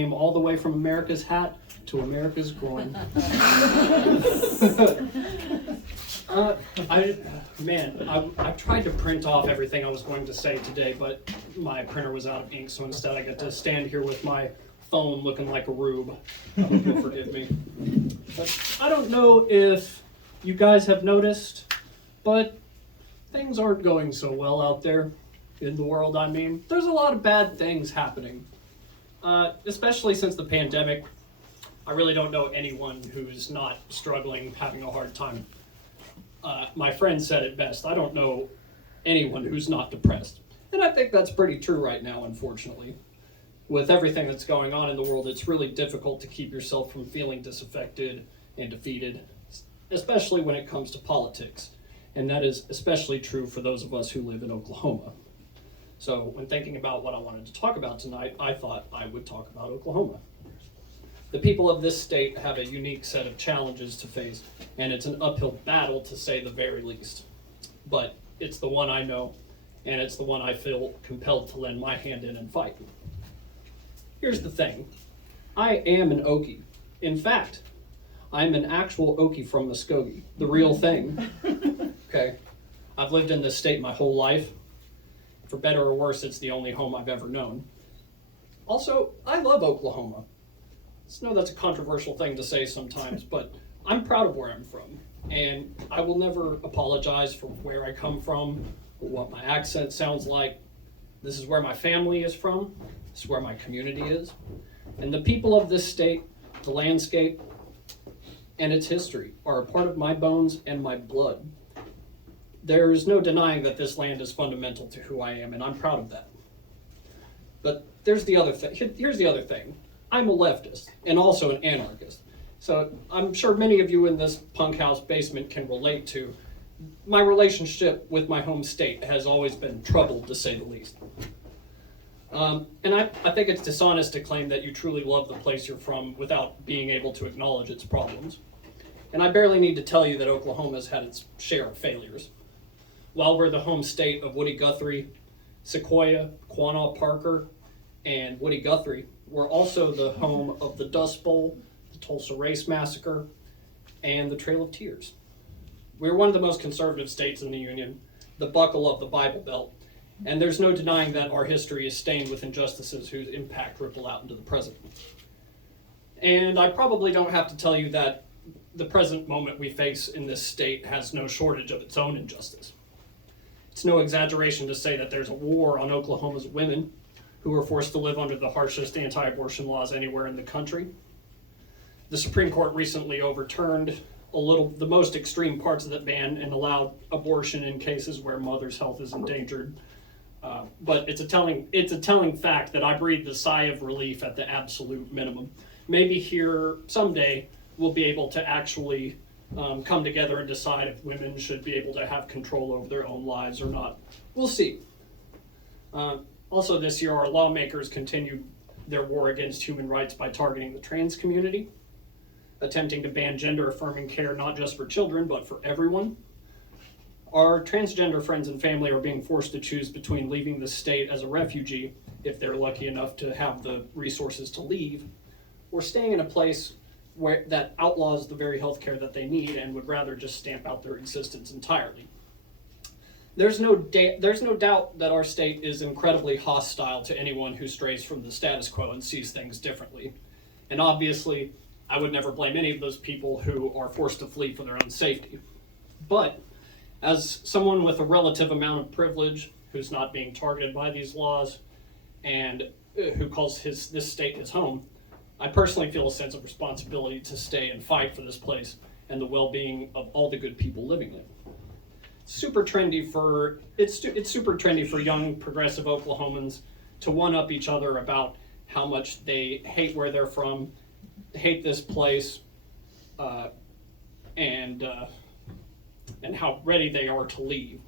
Came all the way from America's hat to America's groin. I tried to print off everything I was going to say today, but my printer was out of ink, so instead I get to stand here with my phone looking like a rube. I hope you'll forgive me. But I don't know if you guys have noticed, but things aren't going so well out there in the world. I mean, there's a lot of bad things happening. Especially since the pandemic, I really don't know anyone who's not struggling, having a hard time. My friend said it best, I don't know anyone who's not depressed. And I think that's pretty true right now, unfortunately. With everything that's going on in the world, it's really difficult to keep yourself from feeling disaffected and defeated, especially when it comes to politics. And that is especially true for those of us who live in Oklahoma. So when thinking about what I wanted to talk about tonight, I thought I would talk about Oklahoma. The people of this state have a unique set of challenges to face, and it's an uphill battle to say the very least. But it's the one I know, and it's the one I feel compelled to lend my hand in and fight. Here's the thing. I am an Okie. In fact, I'm an actual Okie from Muskogee, the real thing. Okay? I've lived in this state my whole life. For better or worse, it's the only home I've ever known. Also, I love Oklahoma. I know that's a controversial thing to say sometimes, but I'm proud of where I'm from. And I will never apologize for where I come from or what my accent sounds like. This is where my family is from. This is where my community is. And the people of this state, the landscape, and its history are a part of my bones and my blood. There is no denying that this land is fundamental to who I am, and I'm proud of that. But here's the other thing. I'm a leftist and also an anarchist. So I'm sure many of you in this punk house basement can relate to my relationship with my home state has always been troubled, to say the least. And I think it's dishonest to claim that you truly love the place you're from without being able to acknowledge its problems. And I barely need to tell you that Oklahoma's had its share of failures. While we're the home state of Woody Guthrie, Sequoia, Quanah Parker, and Woody Guthrie, we're also the home of the Dust Bowl, the Tulsa Race Massacre, and the Trail of Tears. We're one of the most conservative states in the Union, the buckle of the Bible Belt, and there's no denying that our history is stained with injustices whose impact ripple out into the present. And I probably don't have to tell you that the present moment we face in this state has no shortage of its own injustice. It's no exaggeration to say that there's a war on Oklahoma's women who are forced to live under the harshest anti-abortion laws anywhere in the country. The Supreme Court recently overturned the most extreme parts of that ban and allowed abortion in cases where mother's health is endangered. But it's a telling fact that I breathed a sigh of relief at the absolute minimum. Maybe here someday we'll be able to actually come together and decide if women should be able to have control over their own lives or not. We'll see. Also this year, our lawmakers continued their war against human rights by targeting the trans community, attempting to ban gender-affirming care not just for children, but for everyone. Our transgender friends and family are being forced to choose between leaving the state as a refugee, if they're lucky enough to have the resources to leave, or staying in a place that outlaws the very health care that they need and would rather just stamp out their existence entirely. There's no doubt that our state is incredibly hostile to anyone who strays from the status quo and sees things differently. And obviously, I would never blame any of those people who are forced to flee for their own safety. But as someone with a relative amount of privilege who's not being targeted by these laws and who calls this state his home, I personally feel a sense of responsibility to stay and fight for this place and the well-being of all the good people living there. It's super trendy for young progressive Oklahomans to one-up each other about how much they hate where they're from, hate this place, and how ready they are to leave.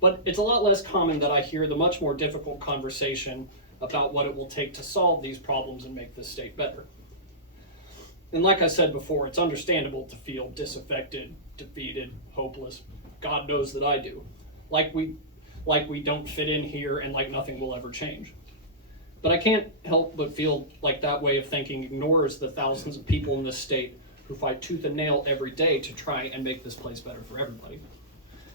But it's a lot less common that I hear the much more difficult conversation about what it will take to solve these problems and make this state better. And like I said before, it's understandable to feel disaffected, defeated, hopeless. God knows that I do. Like we don't fit in here and like nothing will ever change. But I can't help but feel like that way of thinking ignores the thousands of people in this state who fight tooth and nail every day to try and make this place better for everybody.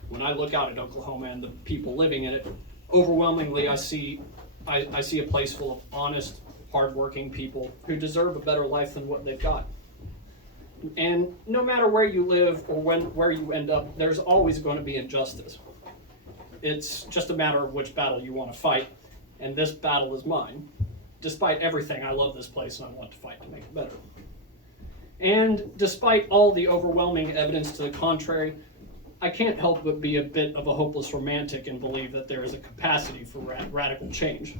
When I look out at Oklahoma and the people living in it, overwhelmingly I see a place full of honest, hardworking people who deserve a better life than what they've got. And no matter where you live or where you end up, there's always going to be injustice. It's just a matter of which battle you want to fight, and this battle is mine. Despite everything, I love this place and I want to fight to make it better. And despite all the overwhelming evidence to the contrary, I can't help but be a bit of a hopeless romantic and believe that there is a capacity for radical change.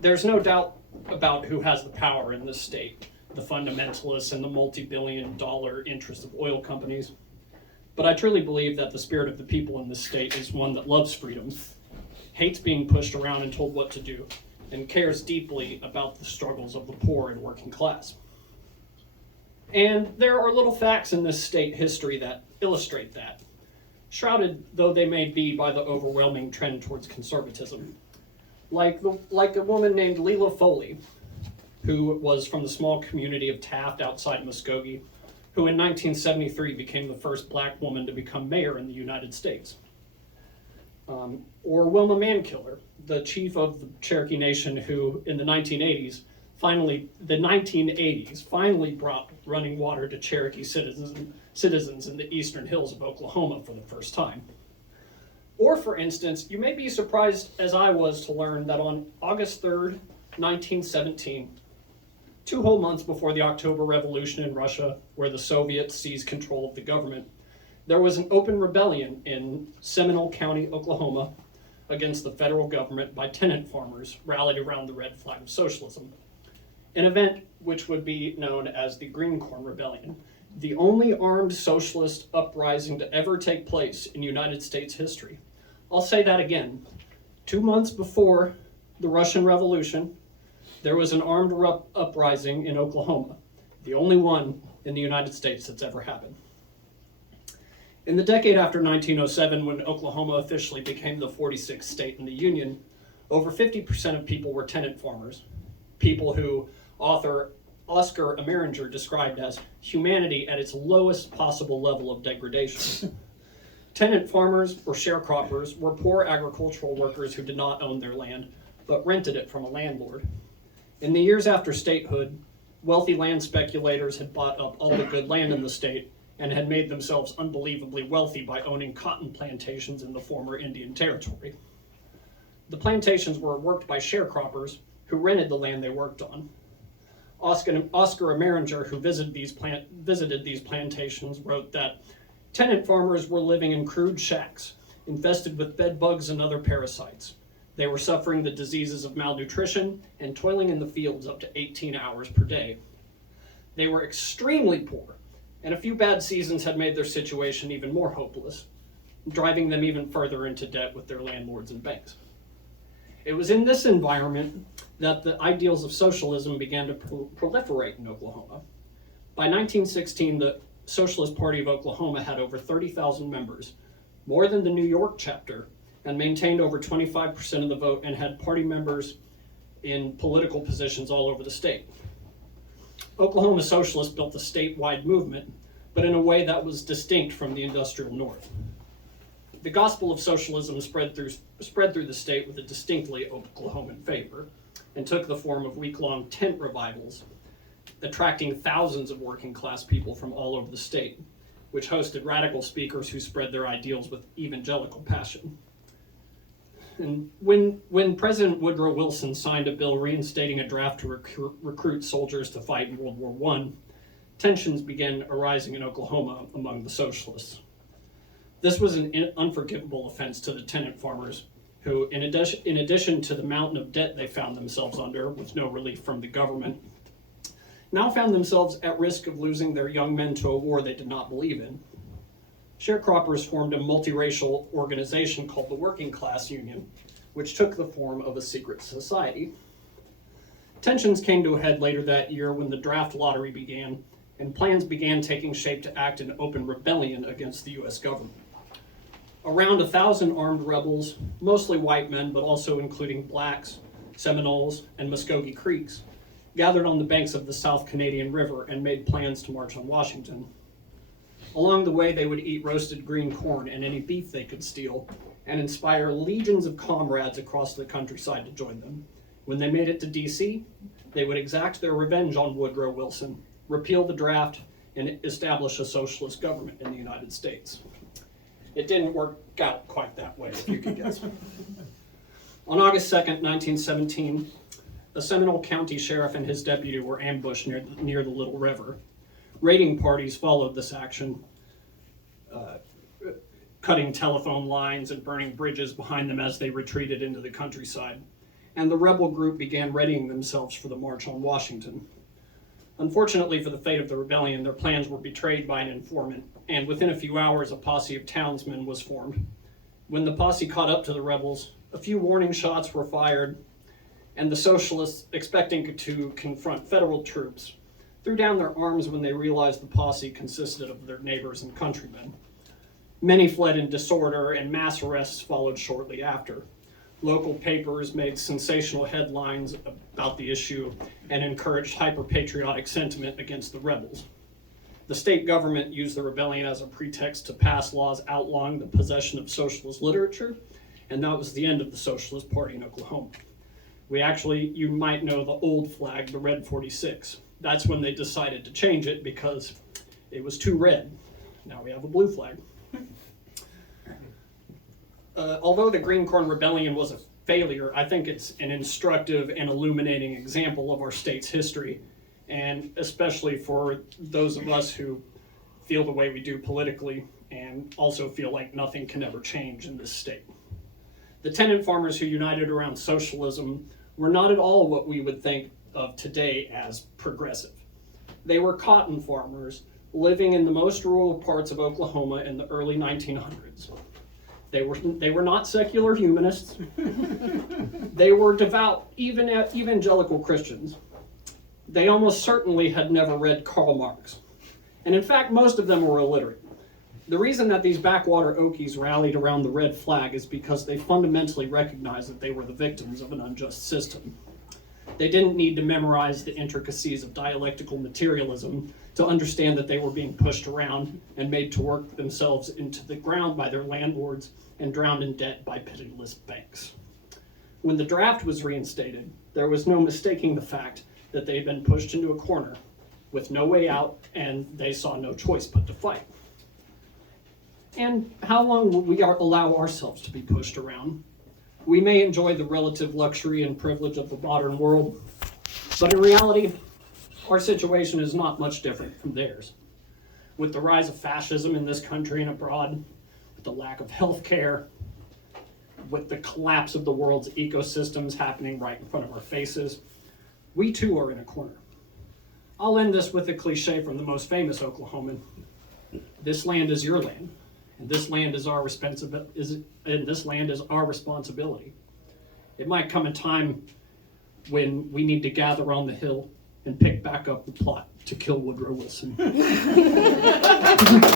There's no doubt about who has the power in this state, the fundamentalists and the multi-billion-dollar interests of oil companies. But I truly believe that the spirit of the people in this state is one that loves freedom, hates being pushed around and told what to do, and cares deeply about the struggles of the poor and working class. And there are little facts in this state history that illustrate that, shrouded though they may be by the overwhelming trend towards conservatism. Like a woman named Leela Foley, who was from the small community of Taft outside Muskogee, who in 1973 became the first black woman to become mayor in the United States. Or Wilma Mankiller, the chief of the Cherokee Nation, who in the 1980s finally brought running water to Cherokee citizens in the eastern hills of Oklahoma for the first time. Or, for instance, you may be surprised, as I was, to learn that on August 3rd, 1917, 2 whole months before the October Revolution in Russia, where the Soviets seized control of the government, there was an open rebellion in Seminole County, Oklahoma, against the federal government by tenant farmers rallied around the red flag of socialism, an event which would be known as the Green Corn Rebellion, the only armed socialist uprising to ever take place in United States history. I'll say that again. 2 months before the Russian Revolution, there was an armed uprising in Oklahoma, the only one in the United States that's ever happened. In the decade after 1907, when Oklahoma officially became the 46th state in the Union, over 50% of people were tenant farmers, people who author Oscar Ameringer described as humanity at its lowest possible level of degradation. Tenant farmers or sharecroppers were poor agricultural workers who did not own their land, but rented it from a landlord. In the years after statehood, wealthy land speculators had bought up all the good land in the state and had made themselves unbelievably wealthy by owning cotton plantations in the former Indian Territory. The plantations were worked by sharecroppers who rented the land they worked on. Oscar Ameringer, who visited these plantations, wrote that tenant farmers were living in crude shacks, infested with bed bugs and other parasites. They were suffering the diseases of malnutrition and toiling in the fields up to 18 hours per day. They were extremely poor, and a few bad seasons had made their situation even more hopeless, driving them even further into debt with their landlords and banks. It was in this environment that the ideals of socialism began to proliferate in Oklahoma. By 1916, the Socialist Party of Oklahoma had over 30,000 members, more than the New York chapter, and maintained over 25% of the vote and had party members in political positions all over the state. Oklahoma socialists built a statewide movement, but in a way that was distinct from the industrial North. The gospel of socialism spread through the state with a distinctly Oklahoman flavor, and took the form of week-long tent revivals, attracting thousands of working-class people from all over the state, which hosted radical speakers who spread their ideals with evangelical passion. And when President Woodrow Wilson signed a bill reinstating a draft to recruit soldiers to fight in World War I, tensions began arising in Oklahoma among the socialists. This was an unforgivable offense to the tenant farmers, who, in addition to the mountain of debt they found themselves under, with no relief from the government, now found themselves at risk of losing their young men to a war they did not believe in. Sharecroppers formed a multiracial organization called the Working Class Union, which took the form of a secret society. Tensions came to a head later that year when the draft lottery began, and plans began taking shape to act in open rebellion against the U.S. government. Around 1,000 armed rebels, mostly white men, but also including blacks, Seminoles, and Muskogee Creeks, gathered on the banks of the South Canadian River and made plans to march on Washington. Along the way, they would eat roasted green corn and any beef they could steal, and inspire legions of comrades across the countryside to join them. When they made it to D.C., they would exact their revenge on Woodrow Wilson, repeal the draft, and establish a socialist government in the United States. It didn't work out quite that way, if you could guess. On August 2nd, 1917, a Seminole County sheriff and his deputy were ambushed near the Little River. Raiding parties followed this action, cutting telephone lines and burning bridges behind them as they retreated into the countryside. And the rebel group began readying themselves for the march on Washington. Unfortunately for the fate of the rebellion, their plans were betrayed by an informant, and within a few hours, a posse of townsmen was formed. When the posse caught up to the rebels, a few warning shots were fired, and the socialists, expecting to confront federal troops, threw down their arms when they realized the posse consisted of their neighbors and countrymen. Many fled in disorder, and mass arrests followed shortly after. Local papers made sensational headlines about the issue and encouraged hyper-patriotic sentiment against the rebels. The state government used the rebellion as a pretext to pass laws outlawing the possession of socialist literature, and that was the end of the Socialist Party in Oklahoma. You might know the old flag, the red 46. That's when they decided to change it because it was too red. Now we have a blue flag. Although the Green Corn Rebellion was a failure, I think it's an instructive and illuminating example of our state's history, and especially for those of us who feel the way we do politically and also feel like nothing can ever change in this state. The tenant farmers who united around socialism were not at all what we would think of today as progressive. They were cotton farmers living in the most rural parts of Oklahoma in the early 1900s. They were not secular humanists. They were devout, evangelical Christians. They almost certainly had never read Karl Marx. And in fact, most of them were illiterate. The reason that these backwater Okies rallied around the red flag is because they fundamentally recognized that they were the victims of an unjust system. They didn't need to memorize the intricacies of dialectical materialism to understand that they were being pushed around and made to work themselves into the ground by their landlords and drowned in debt by pitiless banks. When the draft was reinstated, there was no mistaking the fact that they had been pushed into a corner with no way out, and they saw no choice but to fight. And how long will we allow ourselves to be pushed around? We may enjoy the relative luxury and privilege of the modern world, but in reality, our situation is not much different from theirs. With the rise of fascism in this country and abroad, with the lack of health care, with the collapse of the world's ecosystems happening right in front of our faces, we too are in a corner. I'll end this with a cliche from the most famous Oklahoman. This land is your land, and this land is our responsibility. It might come a time when we need to gather on the hill and pick back up the plot to kill Woodrow Wilson.